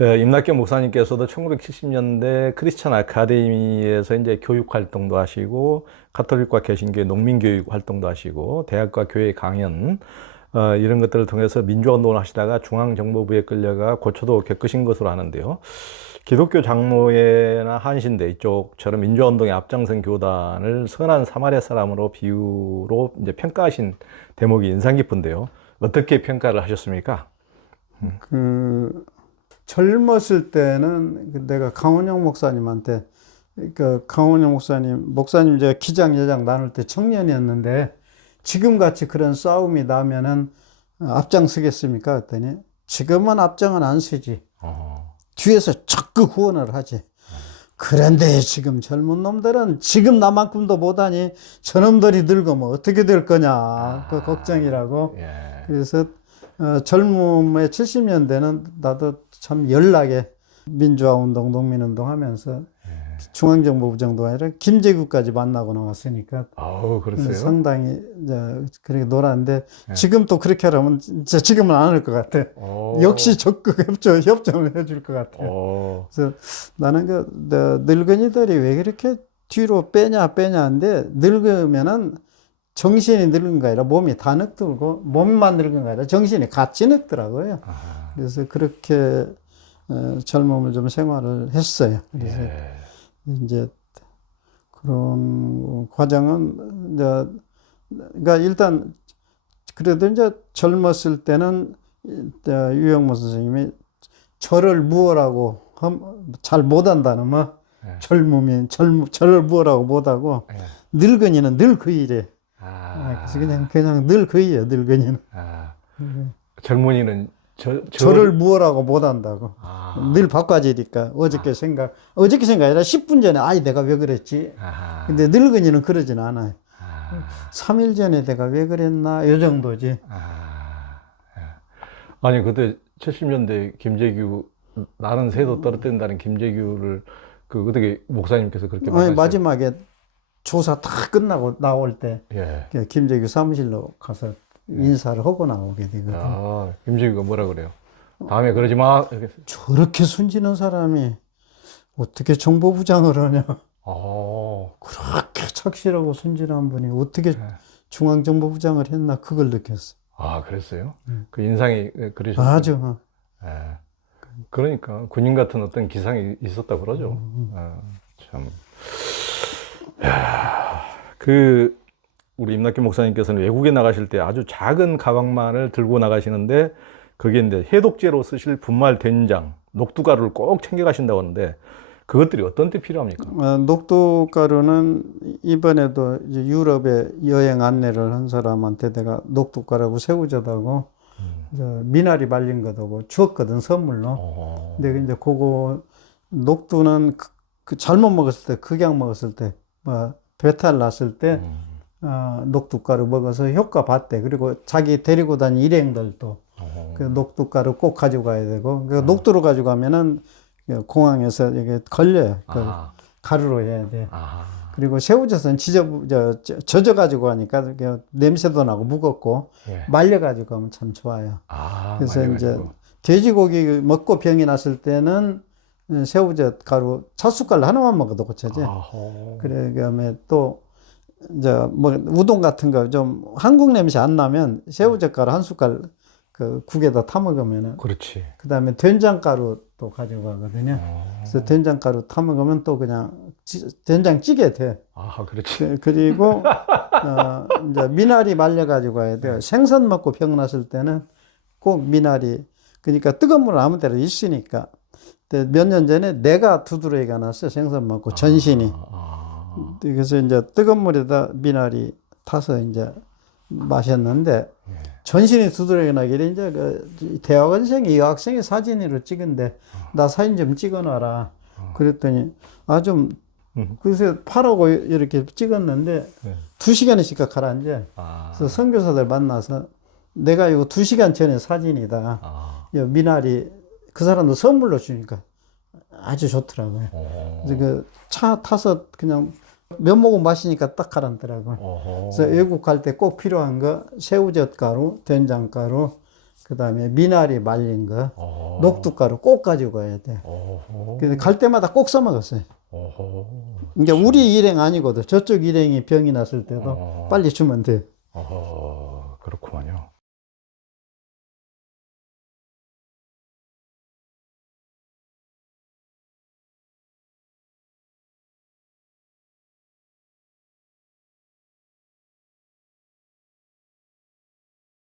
예, 임낙경 목사님께서도 1970년대 크리스천 아카데미에서 이제 교육 활동도 하시고 가톨릭과 개신교의 농민 교육 활동도 하시고 대학과 교회 강연 어, 이런 것들을 통해서 민주화 운동을 하시다가 중앙정보부에 끌려가 고초도 겪으신 것으로 아는데요. 기독교 장로회나 한신대 이쪽처럼 민주화 운동에 앞장선 교단을 선한 사마리아 사람으로 비유로 이제 평가하신 대목이 인상 깊은데요. 어떻게 평가를 하셨습니까? 그 젊었을 때는 그 내가 강원영 목사님한테 그 강원영 목사님 목사님 제가 기장 여장 나눌 때 청년이었는데 지금 같이 그런 싸움이 나면은 앞장서겠습니까? 했더니 지금은 앞장은 안 서지 어, 뒤에서 적극 후원을 하지. 그런데 지금 젊은 놈들은 지금 나만큼도 못하니 저놈들이 늙으면 어떻게 될 거냐 그 걱정이라고 예. 그래서 어, 젊음의 70년대는 나도 참 연락에 민주화 운동, 농민 운동 하면서 중앙정보부 정도가 아니라 김재규까지 만나고 나왔으니까 아우, 그랬어요? 상당히 이제 그렇게 놀았는데 네. 지금 또 그렇게 하라면 진짜 지금은 안 할 것 같아. 어. 역시 적극 협조, 협정을 해줄 것 같아. 어. 그래서 나는 그 너, 늙은이들이 왜 그렇게 뒤로 빼냐 빼냐인데 늙으면은 정신이 늙은 거 아니라 몸이 다 늙고 몸만 늙은 거 아니라 정신이 같이 늙더라고요. 아, 그래서 그렇게 어, 젊음을 좀 생활을 했어요. 그래서 예. 이제 그런 과정은 이제 그러니까 일단 그래도 이제 젊었을 때는 유영모 선생님이 저를 무엇라고 함- 잘 못한다는 뭐 예. 젊음이 젊 저를 무엇라고 못하고 예. 늙은이는 늘 그 일에 아, 그래서 그냥 그냥 늘그 일이에요 늙은이는. 아, 젊은이는 저, 저, 저를 무엇라고 못 한다고. 아, 늘 바꿔지니까 어저께 생각 어저께 생각 아니라 10분 전에 아이 내가 왜 그랬지? 아하, 근데 늙은이는 그러진 않아요. 아, 3일 전에 내가 왜 그랬나? 요 정도지. 아, 예. 아니 그때 70년대 김재규 나는 새도 떨어뜨린다는 김재규를 그 어떻게 목사님께서 그렇게 아니, 말하셨어요? 마지막에 조사 다 끝나고 나올 때 예. 그 김재규 사무실로 가서 인사를 하고 나오게 되거든 아, 김재규가 뭐라 그래요? 다음에 그러지 마. 이렇게. 저렇게 순진한 사람이 어떻게 정보부장을 하냐 어, 그렇게 착실하고 순진한 분이 어떻게 네. 중앙정보부장을 했나 그걸 느꼈어 아 그랬어요? 음. 그 인상이 그러셨어요? 아주 어. 예. 그러니까 군인 같은 어떤 기상이 있었다 그러죠. 음, 아, 참. 야, 그 우리 임낙규 목사님께서는 외국에 나가실 때 아주 작은 가방만을 들고 나가시는데 거기에 이제 해독제로 쓰실 분말 된장, 녹두가루를 꼭 챙겨 가신다고 하는데 그것들이 어떤 때 필요합니까? 어, 녹두가루는 이번에도 유럽에 여행 안내를 한 사람한테 내가 녹두가루하고 새우젓하고 저 미나리 말린 것하고 주었거든 선물로. 어, 근데 이제 그거 녹두는 그, 그 잘못 먹었을 때 극약 먹었을 때 뭐 배탈 났을 때 음, 어, 녹두가루 먹어서 효과 봤대. 그리고 자기 데리고 다닌 일행들도 어, 그 녹두가루 꼭 가지고 가야 되고 그 녹두로 가지고 가면은 그 공항에서 이게 걸려요. 그 아, 가루로 해야 돼. 아, 그리고 새우젓은 지져 저, 저- 젖어 가지고 하니까 그 냄새도 나고 무겁고 예. 말려 가지고 하면 참 좋아요. 아, 그래서 이제 말려가지고. 돼지고기 먹고 병이 났을 때는 새우젓 가루 찻숟갈 하나만 먹어도 고쳐져. 아호. 그래 그다음에 또 이제 뭐 우동 같은 거 좀 한국 냄새 안 나면 새우젓 가루 한 숟갈 그 국에다 타 먹으면은 그렇지. 그다음에 된장 가루 또 가져가거든요. 어. 그래서 된장 가루 타 먹으면 또 그냥 찌- 된장찌개 돼. 아, 그렇지. 그- 그리고 어, 이제 미나리 말려 가지고 와야 돼요. 생선 먹고 병 났을 때는 꼭 미나리. 그러니까 뜨거운 물 아무 데나 있으니까. 몇 년 전에 내가 두드러기가 났어 생선 먹고 전신이. 아, 아. 그래서 이제 뜨거운 물에다 미나리 타서 이제 마셨는데 예. 전신이 두드러기 나길래 이제 그 대학원생이 여학생이 사진으로 찍은데 나 사진 좀 찍어놔라. 그랬더니 아좀 음. 그래서 파라고 이렇게 찍었는데 네. 두 시간씩 가라앉아. 아, 그래서 선교사들 만나서 내가 이거 두 시간 전에 사진이다. 아, 이 미나리 그 사람도 선물로 주니까 아주 좋더라고요. 어. 그래서 그 차 타서 그냥 몇 모금 마시니까 딱 가라앉더라고요. 어허. 그래서 외국 갈 때 꼭 필요한 거 새우젓 가루, 된장 가루, 그 다음에 미나리 말린 거, 어. 녹두가루 꼭 가지고 가야 돼. 어허. 근데 갈 때마다 꼭 써먹었어요. 어허. 이게 우리 일행 아니거든. 저쪽 일행이 병이 났을 때도 어. 빨리 주면 돼. 어허.